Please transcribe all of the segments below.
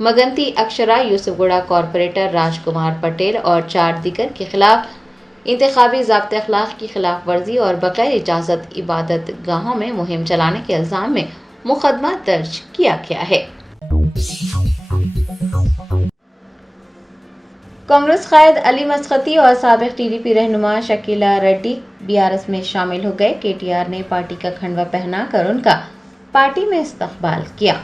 مگنتی اکشرا، یوسف گوڑا کارپوریٹر راج کمار پٹیل اور 4 دیگر کے خلاف انتخابی ضابطۂ اخلاق کی خلاف ورزی اور بغیر اجازت عبادت گاہوں میں مہم چلانے کے الزام میں مقدمہ درج کیا گیا ہے۔ کانگریس قائد علی مسقطی اور سابق TDP رہنما شکیلا ریڈی BRS میں شامل ہو گئے۔ KTR نے پارٹی کا کھنڈوا پہنا کر ان کا پارٹی میں استقبال کیا۔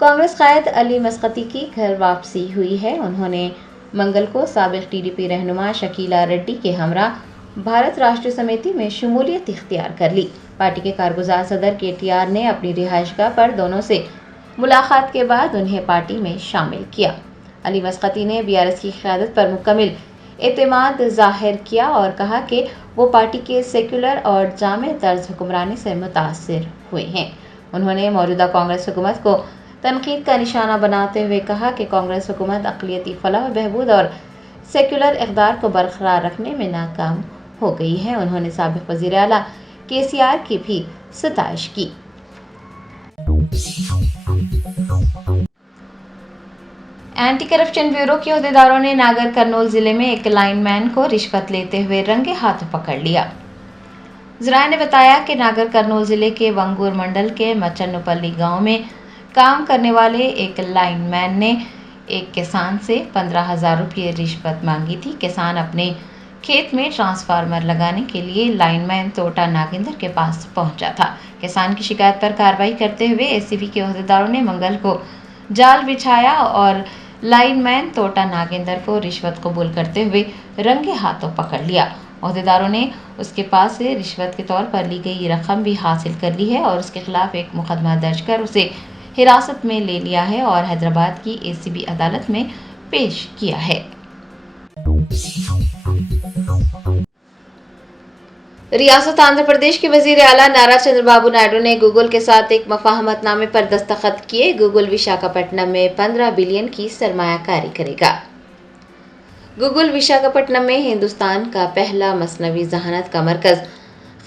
کانگریس قائد علی مسقطی کی گھر واپسی ہوئی ہے۔ انہوں نے منگل کو سابق TDP رہنما شکیلا ریڈی کے ہمراہ بھارت راشٹریہ سمیتی میں شمولیت اختیار کر لی۔ پارٹی کے کارگزار صدر KTR نے اپنی رہائش گاہ پر دونوں سے ملاقات کے بعد انہیں پارٹی میں شامل کیا۔ علی مسقطی نے BRS کی قیادت پر مکمل اعتماد ظاہر کیا اور کہا کہ وہ پارٹی کے سیکولر اور جامع طرز حکمرانی سے متاثر ہوئے ہیں۔ انہوں نے موجودہ کانگریس حکومت کو تنقید کا نشانہ بناتے ہوئے کہا کہ کانگریس حکومت اقلیتی فلاح و بہبود اور سیکولر اقدار کو برقرار رکھنے میں ناکام ہو گئی ہے۔ انہوں نے سابق وزیر اعلیٰ KCR کی بھی ستائش کی۔ اینٹی کرپشن بیورو کے عہدیداروں نے ناگر کرنول ضلع میں ایک لائن مین کو رشوت لیتے ہوئے رنگے ہاتھ پکڑ لیا۔ ذرائع نے بتایا کہ ناگر کرنول ضلع کے ونگور منڈل کے مچنوپلی گاؤں میں کام کرنے والے ایک لائن مین نے ایک کسان سے 15,000 روپے رشوت مانگی تھی۔ کسان اپنے کھیت میں ٹرانسفارمر لگانے کے لیے لائن مین توٹا ناگندر کے پاس پہنچا تھا۔ کسان کی شکایت پر کارروائی کرتے ہوئے SCB کے عہدیداروں نے منگل کو جال بچھایا اور لائن مین توٹا ناگندر کو رشوت قبول کرتے ہوئے رنگے ہاتھوں پکڑ لیا۔ عہدیداروں نے اس کے پاس سے رشوت کے طور پر لی گئی رقم بھی حاصل کر لی ہے اور اس کے خلاف ایک مقدمہ درج کر اسے حراست میں لے لیا ہے اور حیدرآباد کی ACB عدالت میں پیش کیا ہے۔ ریاست آندھرا پردیش کے وزیر اعلیٰ نارا چندر بابو نائیڈو نے گوگل کے ساتھ ایک مفاہمت نامے پر دستخط کیے۔ گوگل وشاکھاپٹنم میں 15 بلین کی سرمایہ کاری کرے گا۔ گوگل وشاکھاپٹنم میں ہندوستان کا پہلا مصنوعی ذہانت کا مرکز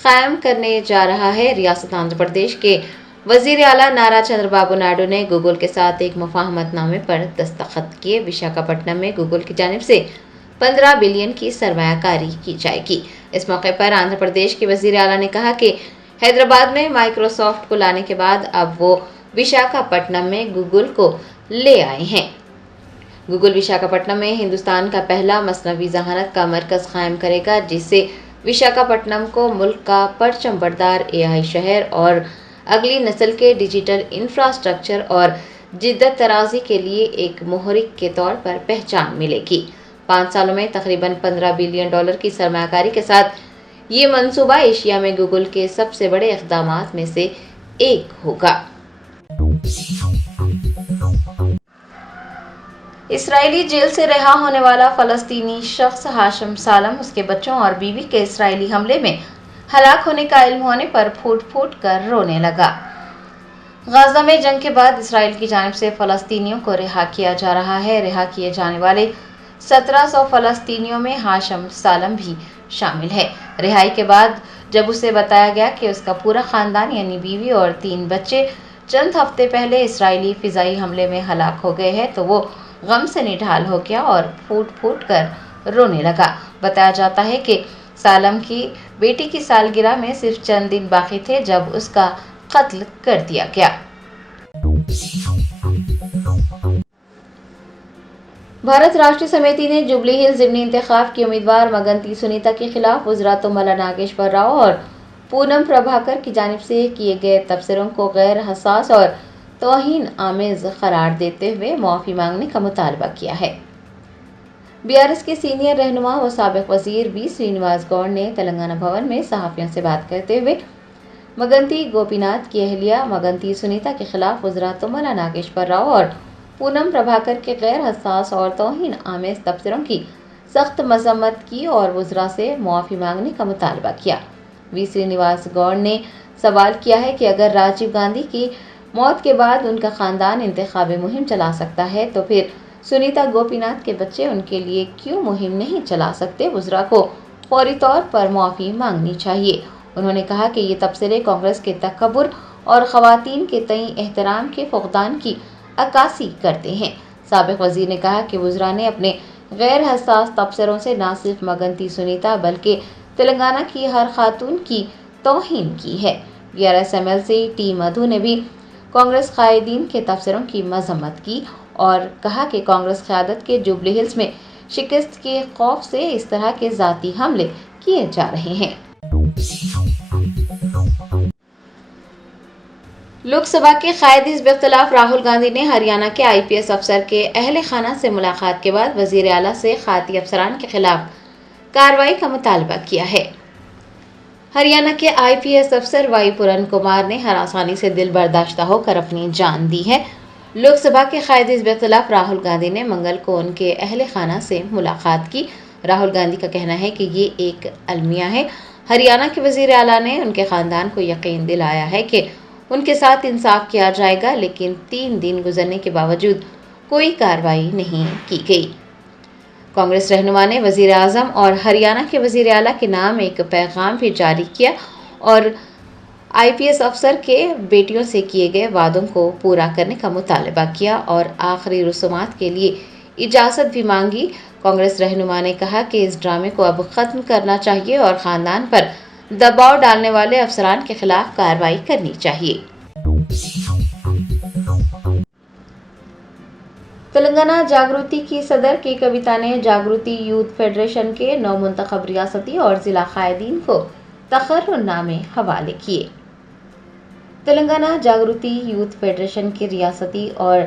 قائم کرنے جا رہا ہے۔ ریاست آندھرا پردیش کے وزیر اعلیٰ نارا چندر بابو نائیڈو نے گوگل کے ساتھ ایک مفاہمت نامے پر دستخط کیے۔ وشاکھاپٹنم میں گوگل کی جانب سے 15 بلین کی سرمایہ کاری کی جائے گی۔ اس موقع پر آندھرا پردیش کے وزیر اعلیٰ نے کہا کہ حیدرآباد میں مائیکروسافٹ کو لانے کے بعد اب وہ وشاکھاپٹنم میں گوگل کو لے آئے ہیں۔ گوگل وشاکھاپٹنم میں ہندوستان کا پہلا مصنوعی ذہانت کا مرکز قائم کرے گا، جس سے وشاکھاپٹنم کو ملک کا پرچم بردار AI شہر اور اگلی نسل کے ڈیجیٹل انفراسٹرکچر اور جدت طرازی کے لیے ایک محرک کے طور پر پہچان ملے گی۔ 5 سالوں میں تقریباً $15 بلین کی سرمایہ کاری کے ساتھ یہ منصوبہ ایشیا میں گوگل کے سب سے بڑے اقدامات میں سے ایک ہوگا۔ اسرائیلی جیل سے رہا ہونے والا فلسطینی شخص ہاشم سالم اس کے بچوں اور بیوی کے اسرائیلی حملے میں ہلاک ہونے کا علم ہونے پر پھوٹ پھوٹ کر رونے لگا۔ غزہ میں جنگ کے بعد اسرائیل کی جانب سے فلسطینیوں کو رہا کیا جا رہا ہے۔ رہا کیے جانے والے 1700 فلسطینیوں میں ہاشم سالم بھی شامل ہے۔ رہائی کے بعد جب اسے بتایا گیا کہ اس کا پورا خاندان یعنی بیوی اور 3 بچے چند ہفتے پہلے اسرائیلی فضائی حملے میں ہلاک ہو گئے ہیں تو وہ غم سے نڈھال ہو گیا اور پھوٹ پھوٹ کر رونے لگا۔ بتایا جاتا ہے کہ سالم کی بیٹی کی سالگرہ میں صرف چند دن باقی تھے جب اس کا قتل کر دیا گیا۔ بھارت راشٹریہ سمیتی نے جوبلی ہلز ضمنی انتخاب کی امیدوار مگنتی سنیتا کے خلاف وزراء تملا ناگیشور راؤ اور پونم پربھاکر کی جانب سے کیے گئے تبصروں کو غیر حساس اور توہین آمیز قرار دیتے ہوئے معافی مانگنے کا مطالبہ کیا ہے۔ BRS کے سینئر رہنما و سابق وزیر B سرینواس گوڑ نے تلنگانہ بھون میں صحافیوں سے بات کرتے ہوئے مگنتی گوپی ناتھ کی اہلیہ مگنتی سنیتا کے خلاف وزراء تملا ناگیشور راؤ اور پونم پربھاکر کے غیر حساس اور توہین آمیز تبصروں کی سخت مذمت کی اور وزراء سے معافی مانگنے کا مطالبہ کیا۔ V سرینواس گوڑ نے سوال کیا ہے کہ اگر راجیو گاندھی کی موت کے بعد ان کا خاندان انتخابی مہم چلا سکتا ہے تو پھر سنیتا گوپی ناتھ کے بچے ان کے لیے کیوں مہم نہیں چلا سکتے؟ وزراء کو فوری طور پر معافی مانگنی چاہیے۔ انہوں نے کہا کہ یہ تبصرے کانگریس کے تکبر اور خواتین کے تئیں احترام کے فقدان کی عکاسی کرتے ہیں۔ سابق وزیر نے کہا کہ وزراء نے اپنے غیر حساس تبصروں سے نہ صرف مگنتی سنیتا بلکہ تلنگانہ کی ہر خاتون کی توہین کی ہے۔ BRS-ML سے ٹی مدھو نے بھی کانگریس قائدین کے تبصروں کی مذمت کی اور کہا کہ کانگریس قیادت کے جوبلی ہلز میں شکست کے خوف سے اس طرح کے ذاتی حملے کیے جا رہے ہیں۔ لوک سبھا کے قائد حزب اختلاف راہل گاندھی نے ہریانہ کے IPS افسر کے اہل خانہ سے ملاقات کے بعد وزیر اعلیٰ سے خاتی افسران کے خلاف کارروائی کا مطالبہ کیا ہے۔ ہریانہ کے IPS افسر وائی پورن کمار نے ہراسانی سے دل برداشتہ ہو کر اپنی جان دی ہے۔ لوک سبھا کے قائد حزب اختلاف راہل گاندھی نے منگل کو ان کے اہل خانہ سے ملاقات کی۔ راہل گاندھی کا کہنا ہے کہ یہ ایک المیہ ہے۔ ہریانہ کے وزیر اعلیٰ نے ان کے خاندان کو یقین دلایا ہے کہ ان کے ساتھ انصاف کیا جائے گا، لیکن 3 دن گزرنے کے باوجود کوئی کارروائی نہیں کی گئی۔ کانگریس رہنما نے وزیر اعظم اور ہریانہ کے وزیر اعلیٰ کے نام ایک پیغام بھی جاری کیا اور IPS افسر کے بیٹیوں سے کیے گئے وعدوں کو پورا کرنے کا مطالبہ کیا اور آخری رسومات کے لیے اجازت بھی مانگی۔ کانگریس رہنما نے کہا کہ اس ڈرامے کو اب ختم کرنا چاہیے اور خاندان پر دباؤ ڈالنے والے افسران کے خلاف کارروائی کرنی چاہیے۔ تلنگانہ جاگرتی کی صدر کے کویتا نے جاگرتی یوتھ فیڈریشن کے نومنتخب ریاستی اور ضلع قائدین کو تقرر نامے حوالے کیے۔ تلنگانہ جاگرتی یوتھ فیڈریشن کے ریاستی اور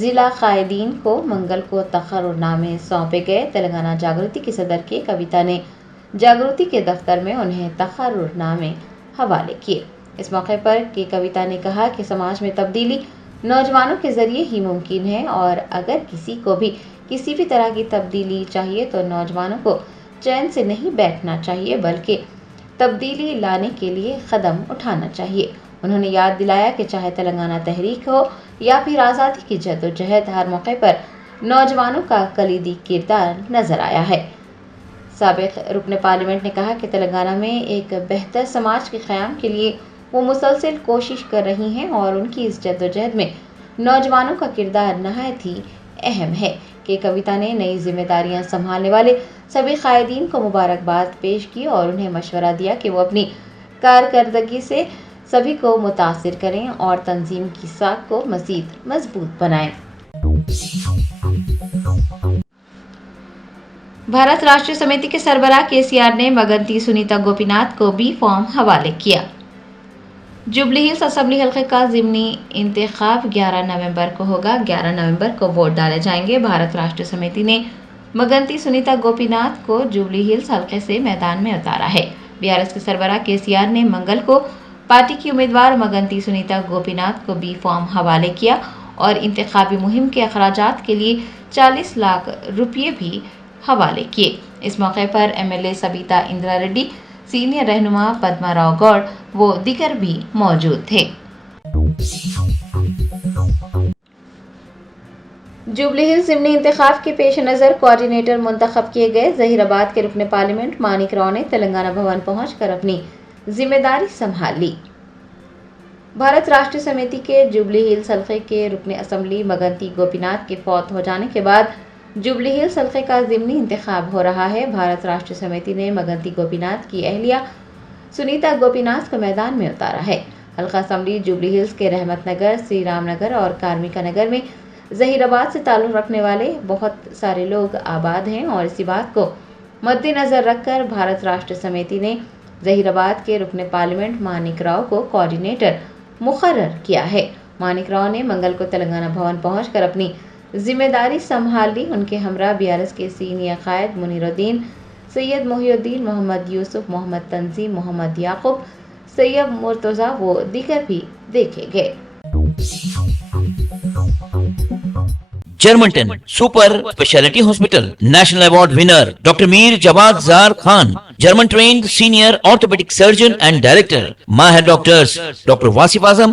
ضلع قائدین کو منگل کو تقرر نامے سونپے گئے۔ تلنگانہ جاگرتی کی صدر کے کویتا نے جاگرتی کے دفتر میں انہیں تقرر نامے حوالے کیے۔ اس موقع پر کے کویتا نے کہا کہ سماج میں تبدیلی نوجوانوں کے ذریعے ہی ممکن ہے اور اگر کسی کو بھی کسی بھی طرح کی تبدیلی چاہیے تو نوجوانوں کو چین سے نہیں بیٹھنا چاہیے بلکہ تبدیلی لانے کے لیے قدم اٹھانا چاہیے۔ انہوں نے یاد دلایا کہ چاہے تلنگانہ تحریک ہو یا پھر آزادی کی جدوجہد، ہر موقع پر نوجوانوں کا کلیدی کردار نظر آیا ہے۔ سابق رکن پارلیمنٹ نے کہا کہ تلنگانہ میں ایک بہتر سماج کے قیام کے لیے وہ مسلسل کوشش کر رہی ہیں اور ان کی اس جدوجہد میں نوجوانوں کا کردار نہایت ہی اہم ہے۔ کہ کویتا نے نئی ذمہ داریاں سنبھالنے والے سبھی قائدین کو مبارکباد پیش کی اور انہیں مشورہ دیا کہ وہ اپنی کارکردگی سے سبھی کو متاثر کریں اور تنظیم کی ساکھ کو مزید مضبوط بنائیں۔ بھارت راشٹریہ سمیتی کے سربراہ KCR نے مگنتی سنیتا گوپی ناتھ کو B فارم حوالے کیا۔ جوبلی ہلز اسمبلی حلقے کا ضمنی انتخاب 11 نومبر کو ہوگا۔ 11 نومبر کو ووٹ ڈالے جائیں گے۔ بھارت راشٹریہ سمیتی نے مگنتی سنیتا گوپی ناتھ کو جوبلی ہلز حلقے سے میدان میں اتارا ہے۔ BRS کے سربراہ KCR نے منگل کو پارٹی کی امیدوار مگنتی سنیتا گوپی ناتھ کو B فارم حوالے کیا اور انتخابی مہم کے اخراجات کے لیے 40 لاکھ روپے بھی حوالے کیے۔ اس موقع پر MLA Sabitha Indira ready, senior رہنما پدما راؤ گوڑ و دیگر بھی موجود تھے۔ جوبلی ہلز ضمنی انتخاب کے پیش نظر کوآرڈینیٹر منتخب کیے گئے۔ ظہیر آباد کے رکن پارلیمنٹ مانک راؤ نے تلنگانہ بھون پہنچ کر اپنی ذمہ داری سنبھال لی۔ بھارت راشٹریہ سمیتی کے جوبلی ہلز حلقے کے رکن اسمبلی مگنتی گوپی ناتھ کے فوت ہو جانے کے بعد جوبلی ہلز حلقے کا ضمنی انتخاب ہو رہا ہے۔ بھارت راشٹریہ سمیتی نے مگنتی گوپی ناتھ کی اہلیہ سنیتا گوپی ناتھ کو میدان میں اتارا ہے۔ حلقہ اسمبلی جوبلی ہلز کے رحمت نگر، سری رام نگر اور کارمکا نگر میں ظہیر آباد سے تعلق رکھنے والے بہت سارے لوگ آباد ہیں اور اسی بات کو مد نظر رکھ کر بھارت راشٹریہ سمیتی نے ظہیر آباد کے رکن پارلیمنٹ مانک راؤ کو کوآرڈینیٹر مقرر کیا ہے۔ مانک راؤ نے منگل کو تلنگانہ بھون پہنچ کر اپنی ذمہ داری سنبھال لی۔ ان کے ہمراہ BRS کے سینئر قائد منیر الدین، سید محی الدین، محمد یوسف، محمد تنظیم، محمد یعقوب، سید مرتضیٰ و دیگر بھی دیکھے گئے۔ جرمنٹن super specialty hospital national award winner doctor Mir Jawad Zar Khan, German trained senior orthopedic surgeon and director, Mahir doctors Dr. Wasif Azam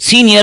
senior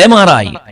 MRI,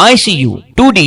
ICU, 2D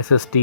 SST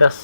10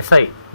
SI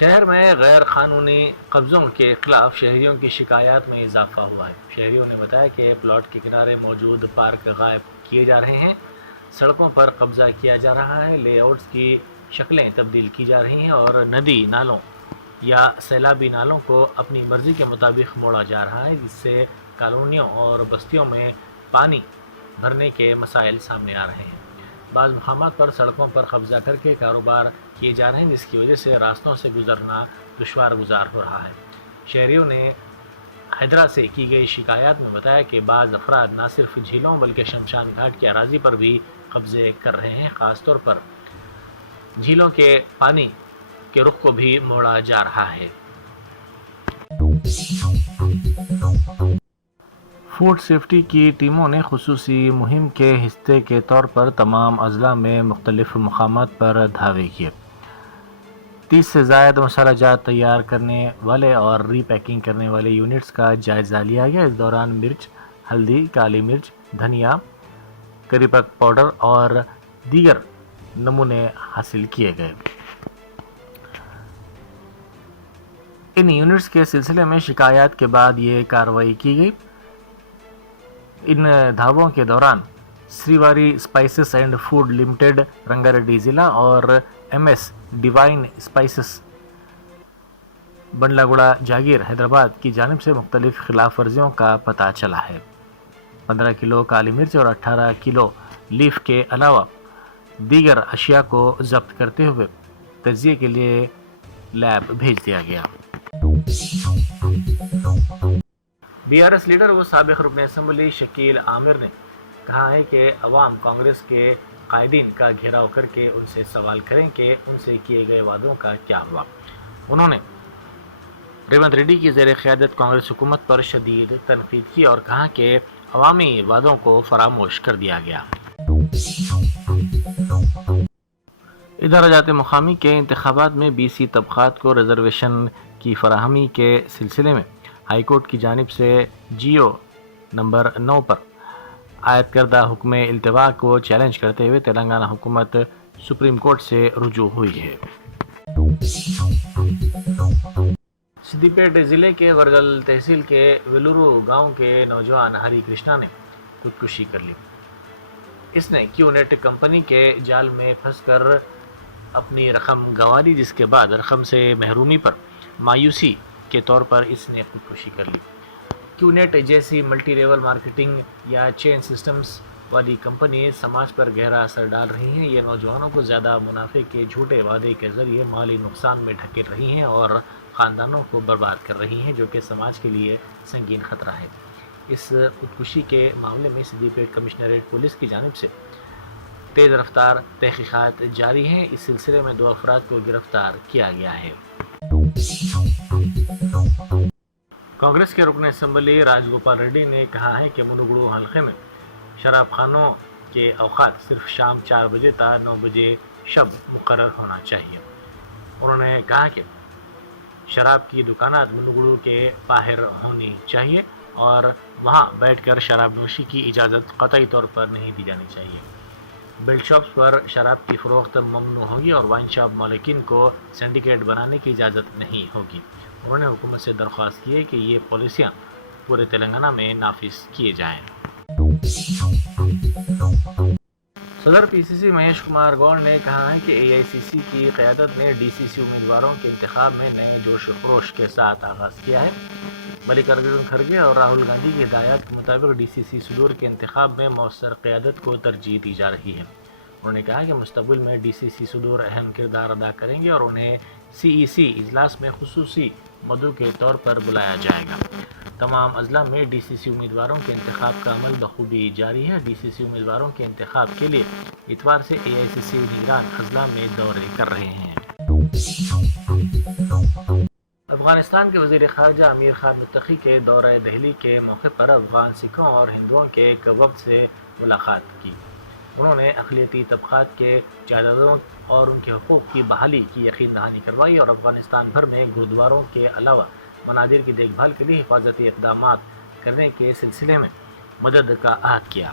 شہر میں غیر قانونی قبضوں کے خلاف شہریوں کی شکایات میں اضافہ ہوا ہے۔ شہریوں نے بتایا کہ پلاٹ کے کنارے موجود پارک غائب کیے جا رہے ہیں، سڑکوں پر قبضہ کیا جا رہا ہے، لے آؤٹس کی شکلیں تبدیل کی جا رہی ہیں اور ندی نالوں یا سیلابی نالوں کو اپنی مرضی کے مطابق موڑا جا رہا ہے، جس سے کالونیوں اور بستیوں میں پانی بھرنے کے مسائل سامنے آ رہے ہیں۔ بعض مقامات پر سڑکوں پر قبضہ کر کے کاروبار کیے جا رہے ہیں، جس کی وجہ سے راستوں سے گزرنا دشوار گزار ہو رہا ہے۔ شہریوں نے حیدرہ سے کی گئی شکایات میں بتایا کہ بعض افراد نہ صرف جھیلوں بلکہ شمشان گھاٹ کی اراضی پر بھی قبضے کر رہے ہیں، خاص طور پر جھیلوں کے پانی کے رخ کو بھی موڑا جا رہا ہے۔ فوڈ سیفٹی کی ٹیموں نے خصوصی مہم کے حصے کے طور پر تمام اضلاع میں مختلف مقامات پر دھاوے کیے۔ 30 سے زائد مسالہ جات تیار کرنے والے اور ری پیکنگ کرنے والے یونٹس کا جائزہ لیا گیا۔ اس دوران مرچ، ہلدی، کالی مرچ، دھنیا، کری پک پاؤڈر اور دیگر نمونے حاصل کیے گئے۔ ان یونٹس کے سلسلے میں شکایات کے بعد یہ کارروائی کی گئی۔ ان دھاووں کے دوران سریواری spices and food limited, Ranga Reddy ضلع اور ایم ایس ڈیوائن اسپائسز بنڈلا گوڑا جاگیر حیدرآباد کی جانب سے مختلف خلاف ورزیوں کا پتہ چلا ہے۔ 15 کلو کالی مرچ اور 18 کلو لیف کے علاوہ دیگر اشیاء کو ضبط کرتے ہوئے تجزیے کے لیے لیب بھیج دیا گیا۔ بی آر ایس لیڈر و سابق رکن اسمبلی شکیل عامر نے کہا ہے کہ عوام کانگریس کے قائدین کا گھیراؤ کر کے ان سے سوال کریں کہ ان سے کیے گئے وعدوں کا کیا ہوا۔ انہوں نے ریونت ریڈی کی زیر قیادت کانگریس حکومت پر شدید تنقید کی اور کہا کہ عوامی وعدوں کو فراموش کر دیا گیا۔ ادارہ جات مقامی کے انتخابات میں بی سی طبقات کو ریزرویشن کی فراہمی کے سلسلے میں ہائی کورٹ کی جانب سے جیو نمبر 9 پر عائد کردہ حکم التوا کو چیلنج کرتے ہوئے تلنگانہ حکومت سپریم کورٹ سے رجوع ہوئی ہے۔ سدی پیٹ ضلع کے ورگل تحصیل کے ویلورو گاؤں کے نوجوان ہری کرشنا نے خودکشی کر لی۔ اس نے کیو نیٹ کمپنی کے جال میں پھنس کر اپنی رقم گنوا لی، جس کے بعد رقم سے محرومی پر مایوسی کے طور پر اس نے خودکشی کر لی۔ کیو نیٹ جیسی ملٹی لیول مارکیٹنگ یا چین سسٹمز والی کمپنی سماج پر گہرا اثر ڈال رہی ہیں۔ یہ نوجوانوں کو زیادہ منافع کے جھوٹے وعدے کے ذریعے مالی نقصان میں ڈھکیل رہی ہیں اور خاندانوں کو برباد کر رہی ہیں، جو کہ سماج کے لیے سنگین خطرہ ہے۔ اس خودکشی کے معاملے میں سدی پیٹ کمشنریٹ پولیس کی جانب سے تیز رفتار تحقیقات جاری ہیں۔ اس سلسلے میں 2 افراد کو گرفتار کیا گیا ہے۔ کانگریس کے رکن اسمبلی راج گوپال ریڈی نے کہا ہے کہ منوگڑو حلقے میں شراب خانوں کے اوقات صرف شام 4 بجے تا 9 بجے شب مقرر ہونا چاہیے۔ انہوں نے کہا کہ شراب کی دکانات منوگڑو کے باہر ہونی چاہیے اور وہاں بیٹھ کر شراب نوشی کی اجازت قطعی طور پر نہیں دی جانی چاہیے۔ بیلٹ شاپس پر شراب کی فروخت ممنوع ہوگی اور وائن شاپ مالکین کو سنڈیکیٹ بنانے کی اجازت نہیں ہوگی۔ انہوں نے حکومت سے درخواست کی ہے کہ یہ پالیسیاں پورے تلنگانہ میں نافذ کیے جائیں۔ صدر پی سی سی مہیش کمار گوڑ نے کہا ہے کہ اے آئی سی سی کی قیادت نے ڈی سی سی امیدواروں کے انتخاب میں نئے جوش و خروش کے ساتھ آغاز کیا ہے۔ ملکارجن کھڑگے اور راہل گاندھی کی ہدایات کے مطابق ڈی سی سی صدور کے انتخاب میں مؤثر قیادت کو ترجیح دی جا رہی ہے۔ انہوں نے کہا کہ مستقبل میں ڈی سی سی صدور اہم کردار ادا کریں گے اور انہیں سی ای سی اجلاس میں خصوصی مدعو کے طور پر بلایا جائے گا۔ تمام اضلاع میں ڈی سی سی امیدواروں کے انتخاب کا عمل بخوبی جاری ہے۔ ڈی سی سی امیدواروں کے انتخاب کے لیے اتوار سے اے آئی سی سی نگران اضلاع میں دورے کر رہے ہیں۔ افغانستان کے وزیر خارجہ امیر خان متقی کے دورہ دہلی کے موقع پر افغان سکھوں اور ہندوؤں کے ایک وفد سے ملاقات کی۔ انہوں نے اقلیتی طبقات کے جائیدادوں اور ان کے حقوق کی بحالی کی یقین دہانی کروائی اور افغانستان بھر میں گرودواروں کے علاوہ منادر کی دیکھ بھال کے لیے حفاظتی اقدامات کرنے کے سلسلے میں مدد کا عہد کیا۔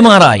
MRI,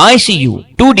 ICU, 2D